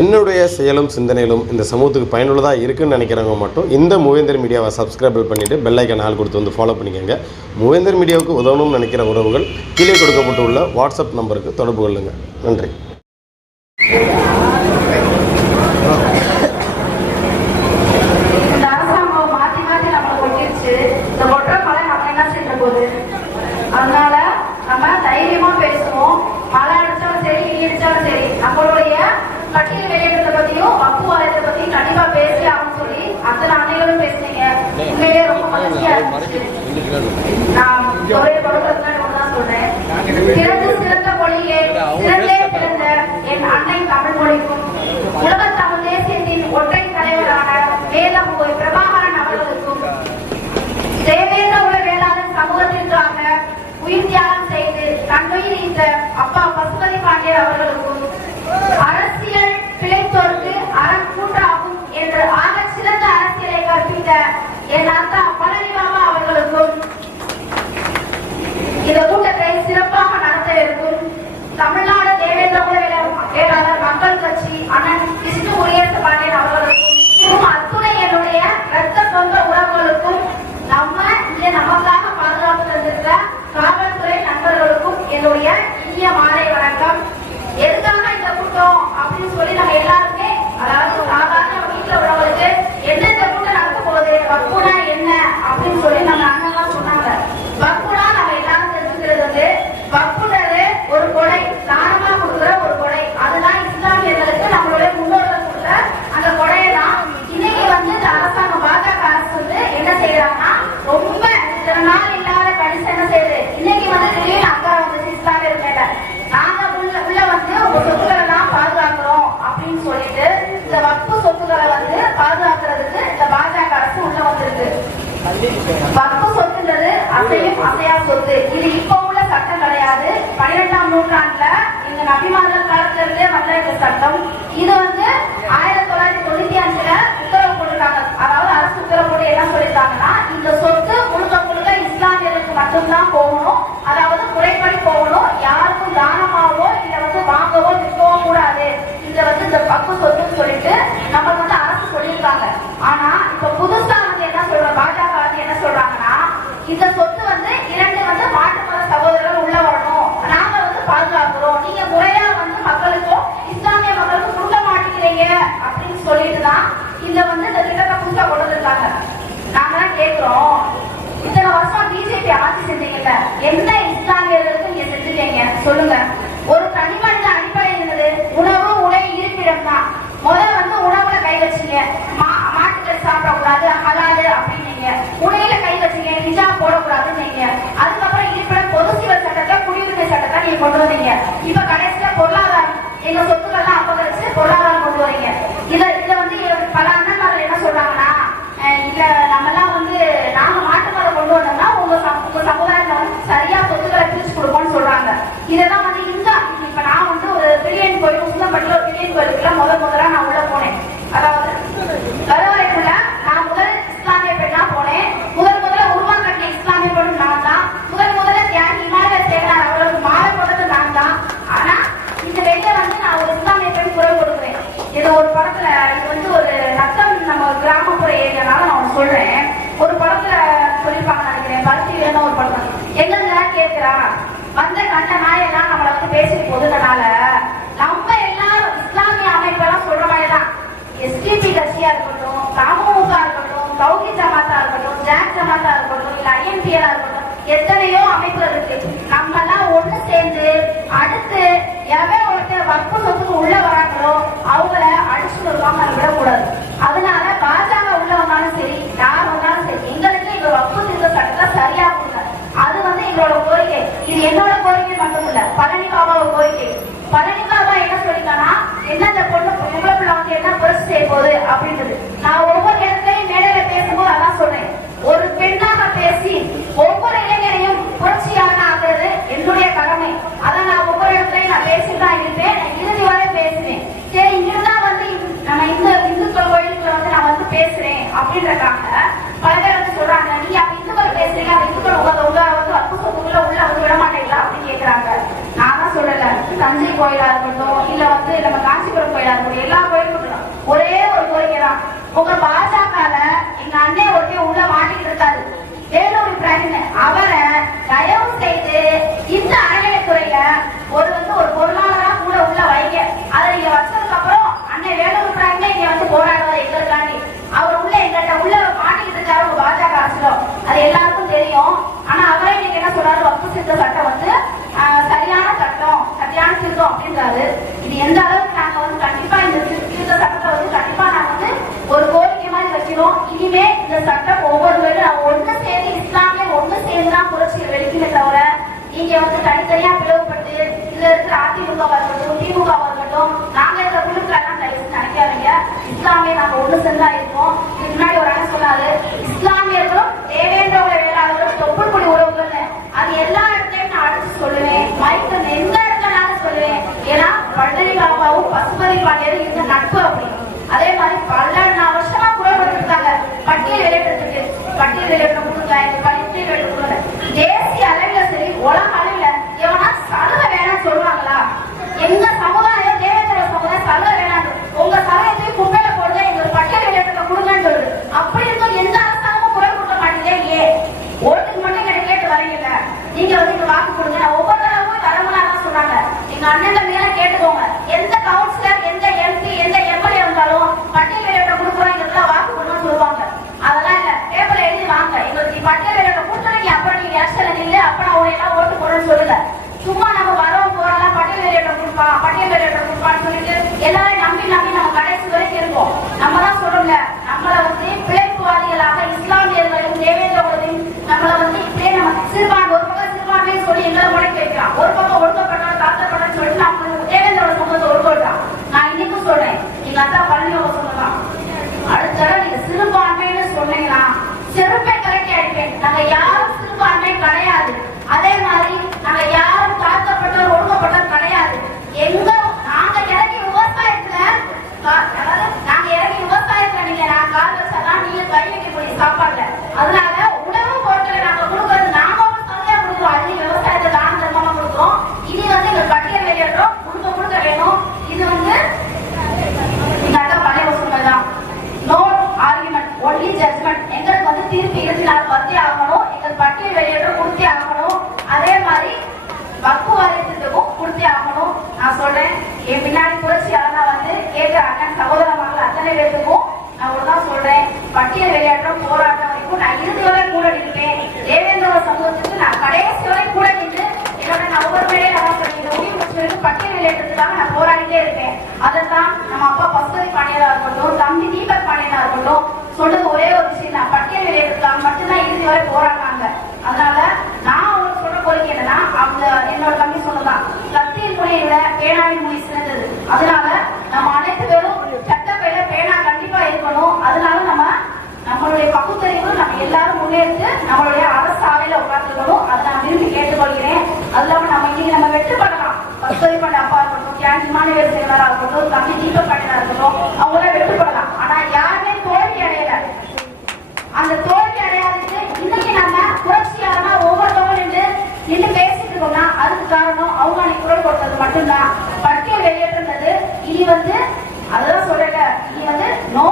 என்னுடைய செயலும் சிந்தனையிலும் இந்த சமூகத்துக்கு பயனுள்ளதாக இருக்குன்னு நினைக்கிறவங்க மட்டும் இந்த மூவேந்தர் மீடியாவை சப்ஸ்கிரைப் பண்ணிவிட்டு பெல்லைக்கன் ஆள் கொடுத்து வந்து ஃபாலோ பண்ணிக்கோங்க. மூவேந்தர் மீடியாவுக்கு உதவணும்னு நினைக்கிற உறவுகள் கீழே கொடுக்கப்பட்டுள்ள வாட்ஸ்அப் நம்பருக்கு தொடர்பு கொள்ளுங்கள் நன்றி. அதனால நம்ம தைரியமா பேசுவோம். மழை அடிச்சாலும் சரி இடி அடிச்சாலும் சரி நம்மளுடைய பட்டியல் வெளியிடத்தை பத்தியும் அப்பு வாரியத்தை பத்தியும் கண்டிப்பா பேசி ஆகும் சொல்லி அத்தனை அன்னைகளும் பேசுனீங்க. உண்மையிலேயே ரொம்ப மகிழ்ச்சியா இருந்துச்சு. நான் ஒரே தொடக்கத்துல ஒண்ணுதான் சொல்றேன். பிறந்து சிறந்த மொழியே சிறந்தே பிறந்த என் அன்னை தமிழ் மொழிக்கும். உலக தமிழ் தேசியத்தின் ஒற்றை தலைவரான வேலமுகை பிரபாகரன் அவர்களுக்கும் தேவேந்திர உல வேளாளர் சமூகத்திற்காக உயிர் தியாகம் செய்து தன்மையில் இந்த அப்பா பசுபதி பாண்டியர் அவர்களுக்கும் அரசியல் பிழைத்தோருக்கு அறம் கூட்டாகும் என்று ஆக சிறந்த அரசியலை கற்பித்த என் அக்கா பழனி அவர்களுக்கும் இந்த கூட்டத்தை சிறப்பாக நடத்த இருக்கும் தமிழ்நாடு தேவேந்திர குல மக்கள் கட்சி அண்ணன் விஷ்ணு முருகேச பாண்டியன் அவர்களுக்கும் மற்றும் அத்துணை என்னுடைய ரத்த சொந்த உறவுகளுக்கும் நம்ம இங்க நமக்காக பாதுகாப்பு தந்திருக்கிற காவல்துறை நண்பர்களுக்கும் என்னுடைய இனிய மாலை வணக்கம் எதுக்காக இந்த கூட்டம் அப்படின்னு சொல்லி நம்ம எல்லாருமே அதாவது சாதாரண வீட்டுல உள்ளவங்களுக்கு என்ன இந்த கூட்டம் நடக்க போகுது வக்குனா என்ன அப்படின்னு சொல்லி நம்ம அண்ணன்லாம் சொன்னாங்க வக்குனா நம்ம எல்லாரும் தெரிஞ்சுக்கிறது வந்து வக்குன்றது ஒரு கொடை தானமா கொடுக்குற ஒரு கொடை அதுதான் இஸ்லாமியர்களுக்கு நம்மளுடைய முன்னோர்கள் கொடுத்த அந்த கொடையை தான் இன்னைக்கு வந்து இந்த அரசாங்கம் பாஜக அரசு வந்து என்ன செய்யறாங்கன்னா ரொம்ப இத்தனை நாள் இல்லாத கணிசம் என்ன செய்யுது இன்னைக்கு வந்து திடீர்னு அக்கறை வந்துச்சு இஸ்லாமியர் மேல நாங்க உள்ள உள்ள வந்து உங்க சொத்துக்களை எல்லாம் பாதுகாக்கிறோம் அப்படின்னு சொல்லிட்டு இந்த வக்பு சொத்துக்களை வந்து பாதுகாக்கிறதுக்கு இந்த பாஜக அரசு உள்ள வந்திருக்கு வக்பு சொத்துன்றது அசையும் அசையா சொத்து. இது இப்ப உள்ள சட்டம் கிடையாது. பன்னிரெண்டாம் நூற்றாண்டுல இந்த நபிமார்கள் காலத்துல இருந்தே வந்த இந்த சட்டம். இது வந்து ஆயிரத்தி தொள்ளாயிரத்தி தொண்ணூத்தி அஞ்சுல உத்தரவு போட்டிருக்காங்க. அதாவது அரசு உத்தரவு போட்டு என்ன சொல்லியிருக்காங்கன்னா இந்த சொத்து முழுக்க முழுக்க இஸ்லாமியர்களுக்கு மட்டும்தான் போகணும். அதாவது முறைப்படி போகணும். யாருக்கும் தானமாவோ இல்ல வந்து வாங்கவோ விற்கவோ கூடாது. இந்த வந்து இந்த பக்கு சொத்து சொல்லிட்டு நம்ம வந்து அரசு சொல்லியிருக்காங்க ஆனா இப்ப புதுசா வந்து என்ன சொல்ற பாஜக வந்து என்ன சொல்றாங்கன்னா இந்த சொத்து வந்து இரண்டு வந்து மாட்டு மத சகோதரர்கள் உள்ள வரணும் நாங்க வந்து பாதுகாக்கிறோம் நீங்க முறையா வந்து மக்களுக்கும் இஸ்லாமிய மக்களுக்கும் கொடுக்க மாட்டேங்கிறீங்க அப்படின்னு சொல்லிட்டு தான் இந்த வந்து இந்த திட்டத்தை புதுசா கொண்டு வந்திருக்காங்க நாங்க தான் கேக்குறோம் இத்தனை வருஷம் பிஜேபி ஆட்சி செஞ்சீங்கல்ல என்ன இஸ்லாமியர்களுக்கு நீங்க செஞ்சுட்டீங்க சொல்லுங்க ஒரு தனி மனித அடிப்படையில் இருந்தது உணவு உடை இருப்பிடம் தான் முதல்ல வந்து உணவுல கை வச்சீங்க மா மாட்டுக்கறி சாப்பிடக்கூடாது ஹலாலு அப்படின்னீங்க உடையில கை வச்சீங்க ஹிஜாப் போடக்கூடாதுன்னீங்க அதுக்கப்புறம் இருப்பிடம் பொது சிவில் சட்டத்தை குடியுரிமை சட்டத்தை நீங்க கொண்டு வந்தீங்க இப்ப கடைசியில பொருளாதாரம் எங்க சொத்துக்கள்லாம் அபகரிச்சு பொருளாதாரம் கொண்டு வரீங்க இத இத வந்து பல அண்ணன்மார்கள் என்ன சொல்றாங்கன்னா அஹ் இல்ல நம்மலாம் வந்து நாங்க மாட்டு மரம் கொண்டு வந்தோம்னா உங்க சம- உங்க சமுதாயத்துல வந்து சரியா சொத்துக்களை பிரிச்சு கொடுப்போம்னு சொல்றாங்க இதெல்லாம் வந்து இந்த இப்ப நான் வந்து ஒரு பிரியாணி கோயில் உசிலம்பட்டில ஒரு பிரியாணி கோயிலுக்குள்ள முதல் முதலா நான் உள்ள போனேன் அதாவது கருவறைக்குள்ள நான் முதல் இஸ்லாமிய பெண்ணா போனேன் முதல் முதல்ல உருவம் கட்டிய இஸ்லாமிய பெண் நான் தான் முதல் முதல்ல தியாகி இமாலய சேகரார் அவர்களுக்கு மாலை போட்டது நான் தான் ஆனா இந்த வெளியில வந்து நான் ஒரு இஸ்லாமிய பெண் குரல் கொடுக்குறேன் இது ஒரு படத்துல இது வந்து ஒரு நத்தம் நம்ம கிராமப்புற ஏரியானால நான் ஒண்ணு சொல்றேன் ஒரு படத்துல சொல்லிருப்பாங்க நினைக்கிறேன் பருத்தி வேணும் ஒரு படம் தான் வந்த கண்ட நாயெல்லாம் நம்மள வந்து பேசிட்டு போதுனால நம்ம எல்லாரும் இஸ்லாமிய அமைப்பெல்லாம் சொல்ற மாதிரி தான் எஸ்டிபி கட்சியா இருக்கட்டும் தமுக இருக்கட்டும் கௌகி ஜமாத்தா இருக்கட்டும் ஜாக் ஜமாத்தா இருக்கட்டும் இல்ல ஐஎன்பிஎலா இருக்கட்டும் எத்தனையோ அமைப்புகள் இருக்கு. நம்ம எல்லாம் ஒண்ணு சேர்ந்து அடுத்து எவன் ஒருத்தர் வற்பு சொத்துக்கு உள்ள வராங்களோ அவங்கள அடிச்சு வருவாங்க விடக்கூடாது அதனால பாஜக உள்ள வந்தாலும் சரி யார் வந்தாலும் சரி எங்களுக்கு எங்க வப்பு திருத்த சட்டத்தை சரியா கொடுங்க அது வந்து எங்களோட கோரிக்கை இது என்னோட கோரிக்கை மட்டும் இல்ல பழனி பாபாவோட கோரிக்கை பழனி பாபா என்ன சொல்லிட்டானா என்ன இந்த பொண்ணு பொம்பளை பிள்ளை வந்து என்ன புரட்சி செய்ய போகுது அப்படின்றது. நான் ஒவ்வொரு இடத்துலயும் மேடையில பேசும்போது அதான் சொன்னேன். ஒரு பெண்ணாக பேசி ஒவ்வொரு இளைஞரையும் புரட்சியாக ஆக்குறது என்னுடைய கடமை. அதை நான் ஒவ்வொரு இடத்துலயும் நான் பேசிட்டு தான் இருப்பேன். நான் இறுதி வரை பேசினேன் சரி இங்கிருந்தா வந்து நம்ம இந்த இந்துக்கள் கோயிலுக்குள்ள வந்து நான் வந்து பேசுறேன் அப்படின்றக்காக பல பேர் வந்து சொல்றாங்க நீங்க அப்ப இந்துக்கள் பேசுறீங்க அந்த இந்துக்கள் உங்க உங்க வந்து அற்புதத்துக்குள்ள உள்ள வந்து விட மாட்டீங்களா அப்படின்னு கேக்குறாங்க. நான் தான் தஞ்சை கோயிலா இருக்கட்டும் இல்ல வந்து நம்ம காஞ்சிபுரம் கோயிலா இருக்கட்டும் எல்லா கோயிலும் ஒரே ஒரு கோரிக்கை தான் உங்க பாஜக எங்க அண்ணே ஒருத்தையும் உள்ள மாட்டிக்கிட்டு இருக்காரு வேலூர் பிரைம் அவரை தயவு செய்து இந்த அறநிலைத்துறையில ஒரு வந்து ஒரு பொருளாதாரா கூட உள்ள வைங்க அதை நீங்க வச்சதுக்கு அப்புறம் அண்ணன் வேலூர் பிரைமே இங்க வந்து போராடுவார் எங்களுக்காண்டி அவர் உள்ள எங்கள்கிட்ட உள்ள மாட்டிக்கிட்டு இருக்காரு உங்க பாஜக அரசியலும் அது எல்லாருக்கும் தெரியும் ஆனா அவரே இன்னைக்கு என்ன சொல்றாரு வகுப்பு சித்த சட்டம் வந்து ஆஹ், சரியான சட்டம் சரியான திருத்தம் அப்படின்றாரு இது எந்த அளவுக்கு நாங்க வந்து கண்டிப்பா இந்த திரு- திருத்த சட்டத்தை வந்து கண்டிப்பா நாங்க வந்து ஒரு கோரிக்கை மாதிரி வைக்கிறோம் இனிமே இந்த சட்டம் ஒவ்வொரு வேலையும் நாங்க ஒண்ணு சேர்ந்து இஸ்லாமிய ஒண்ணு சேர்ந்து தான் புரட்சியை வெடிக்கல தவிர வந்து தனித்தனியா பிளவுபட்டு இதுல இருக்கிற அதிமுகவா இருக்கட்டும் திமுகவா இருக்கட்டும் நாங்க இருக்கிற குழுக்கள் எல்லாம் தயவு நினைக்காதீங்க இஸ்லாமிய நாங்க ஒண்ணு சேர்ந்தா இருக்கோம். இதுக்கு முன்னாடி ஒரு அண்ணன் சொன்னாரு இஸ்லாமியர்களும் தேவேந்திர வேளாளர்களும் தொப்புள்குடி உறவுகள் அது எல்லா இடத்தையும் நான் அடிச்சு சொல்லுவேன். மைக்கு எந்த இடத்துலனாலும் சொல்லுவேன். ஏன்னா பழனி பாபாவும் பசுபதி பாண்டியரும் இருந்த நட்பு அப்படின்னு அதே மாதிரி பல வருஷமா குரல் இருக்காங்க. பட்டியல் வெளியிட்டு பட்டியல் விளையாட்டு கொடுங்க பட்டியல் விளையாட்டு கொடுங்க தேசிய அளவில் சரி உலக அளவில எவனா சொல்லுவாங்களா? எங்க சமுதாயம் தேவேந்திர சமுதாயம் சலுகை வேணாம் உங்க சமயத்தையும் குப்பையில போடுங்க எங்களுக்கு பட்டியல் வெளியிட்டு கொடுங்கன்னு சொல்லுது அப்படி இருக்கும் எந்த அரசாங்கமும் குரல் கொடுக்க மாட்டேங்குது ஏன் ஓட்டுக்கு மட்டும் எனக்கு கேட்டு வரீங்கல்ல நீங்க வந்து இங்க வாக்கு கொடுங்க நான் ஒவ்வொரு தடவும் தரமுலா தான் சொன்னாங்க எங்க அண்ணன் மேல கேட்டுக்கோங்க எந்த கவுன்சிலர் எந்த எம்பி எந்த எம்எல்ஏ வந்தாலும் பட்டியல் வெளியிட்ட கொடுக்குறோம் எங்களுக்கு வாக்கு கொடுங்கன்னு சொல்லுவாங்க அதெல்லாம் இல்ல பேப்பர்ல எழுதி வாங்க எங்களுக்கு நீ பட்டியல் வெளியிட்ட கொடுத்துருங்க அப்புறம் நீங்க எலெக்ஷன்ல நில்லு அப்புறம் அவங்க எல்லாம் ஓட்டு போடுறேன்னு சொல்லுங்க சும்மா நம்ம வரவும் போறோம் பட்டியல் வெளியிட்ட கொடுப்பா பட்டியல் வெளியிட்ட கொடுப்பான்னு சொல்லிட்டு எல்லாரையும் நம்பி நம்பி நம்ம கடைசி வரைக்கும் இருக்கோம் நம்ம தான் சொல்றோம்ல நம்மள வந்து பிழைப்புவாதிகளாக இஸ்லாமியர்களையும் தேவேந்திரர்களையும் நம்மள வந்து இப்படியே நம்ம சிறுபான்மை ஒரு பக்கம் சிறுபான்மையை சொல்லி எங்களை முடக்கி வைக்கிறான் ஒரு பக்கம் ஒடுக்கப்பட்டவன் தாழ்த்தப்பட்டவன் சொல்லிட்டு நம்ம தேவேந்திர சமூகத்தை ஒடுக்கொள்றான் நான் இன்னைக்கும் சொல்றேன் எங்க அத்தா பழனியோக சொல்லலாம் அடுத்த தடவை நீங்க சிறுபான்மைன்னு சொன்னீங்கன்னா செருப்பை கலக்கி அடிப்பேன் நாங்க யாரும் சிறுபான்மை கிடையாது அதே மாதிரி நாங்க யாரும் தாழ்த்தப்பட்டவர் ஒடுக்கப்பட்டவர் கிடையாது எங்க நாங்க இறங்கி விவசாயத்துல கா- அதாவது நாங்க இறங்கி விவசாயத்துல நீங்க நான் கால் வச்சாதான் நீங்க கை வைக்கக்கூடிய சாப்பாடுல அதனால உணவு பொருட்களை நாங்க கொடுக்கறது நாங்க ஒரு சரியா கொடுக்குறோம் அது நீங்க விவசாயத்தை தான தர்மமா கொடுக்குறோம் இது வந்து எங்க பட்டியல் வெளியிடுறோம் கொடுக்க கொடுக்க வேணும் இது வந்து எங்க அத்தை பழைய வசூல் தான் நோ ஆர்குமெண்ட் ஒன்லி ஜட்மெண்ட் எங்களுக்கு வந்து திருப்பி இருபத்தி நாலு பத்தே ஆகணும் எங்களுக்கு பட்டியல் வெளியிட கொடுத்தே ஆகணும் அதே மாதிரி வக்கு வாரியத்துக்கும் கொடுத்தே ஆகணும் நான் சொல்றேன் என் பின்னாடி புரட்சியாளனா வந்து கேட்கிற அண்ணன் சகோதரமாக அத்தனை பேருக்கும் நான் ஒண்ணுதான் சொல்றேன். பட்டியல் வெளியேற்றம் போராட்டம் வரைக்கும் நான் இறுதி வரை கூட நிற்பேன். தேவேந்திர சமூகத்துக்கு நான் கடைசி வரை கூட நின்று என்னோட நான் ஒவ்வொரு மேடையில அதான் இந்த உயிர் முற்றிலும் பட்டியல் வெளியேற்றத்துக்காக நான் போராடிட்டே இருப்பேன். அதைத்தான் நம்ம அப்பா பசுபதி பாண்டியனா இருக்கட்டும் தம்பி தீபக் பாண்டியனா இருக்கட்டும் சொன்னது ஒரே ஒரு விஷயம் தான். பட்டியல் வெளியேற்றத்துக்காக மட்டும்தான் இறுதி வரை போராடினாங்க அதனால நான் அவங்களுக்கு சொல்ற கோரிக்கை என்னன்னா அந்த என்னோட தம்பி சொன்னதான் கத்தியின் மொழியை விட பேனாவின் அதனால நம்ம அனைத்து பேரும் சட்டப்பையில பேனா கண்டிப்பா இருக்கணும். அதனால நம்ம நம்மளுடைய பகுத்தறிவு நம்ம எல்லாரும் முன்னேற்று நம்மளுடைய அரசு ஆலையில உட்கார்ந்துக்கணும். அதை நான் விரும்பி கேட்டுக்கொள்கிறேன். அது இல்லாம நம்ம இன்னைக்கு நம்ம வெற்றி பண்ணலாம் பசுபதி பண்ண அப்பா இருக்கட்டும் கேன்டி மாணவியர் செயலராக இருக்கட்டும் தம்பி தீப பண்ணினா இருக்கட்டும் அவங்க எல்லாம் வெற்றி பண்ணலாம் ஆனா யாருமே தோல்வி அடையல. அந்த தோல்வி அடையாததுக்கு இன்னைக்கு நம்ம புரட்சியாளனா ஒவ்வொருத்தவங்க நின்று நின்று பேசிட்டு இருக்கோம்னா அதுக்கு காரணம் அவங்க அன்னைக்கு குரல் கொடுத்தது மட்டும்தான். நீ வந்து அதான் சொல்றேன் நீ வந்து நோ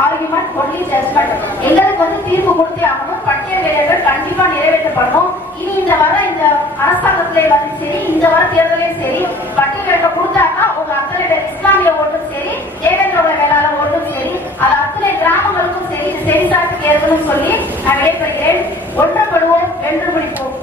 ஆர்குமெண்ட் ஒன்லி ஜட்மெண்ட் எல்லாருக்கும் வந்து தீர்ப்பு கொடுத்தே ஆகணும். பட்டியல் வேலைகள் கண்டிப்பா நிறைவேற்றப்படணும். இனி இந்த வர இந்த அரசாங்கத்திலே வந்து சரி இந்த வர தேர்தலையும் சரி பட்டியல் வேலை கொடுத்தாக்கா உங்க அத்தனை இஸ்லாமிய ஓட்டும் சரி தேவேந்திரோட வேளாள ஓட்டும் சரி அது அத்தனை கிராமங்களுக்கும் சரி இது செவிசாட்டு தேர்தலும் சொல்லி நான் விடைபெறுகிறேன். ஒன்றுபடுவோம் வென்று பிடிப்போம்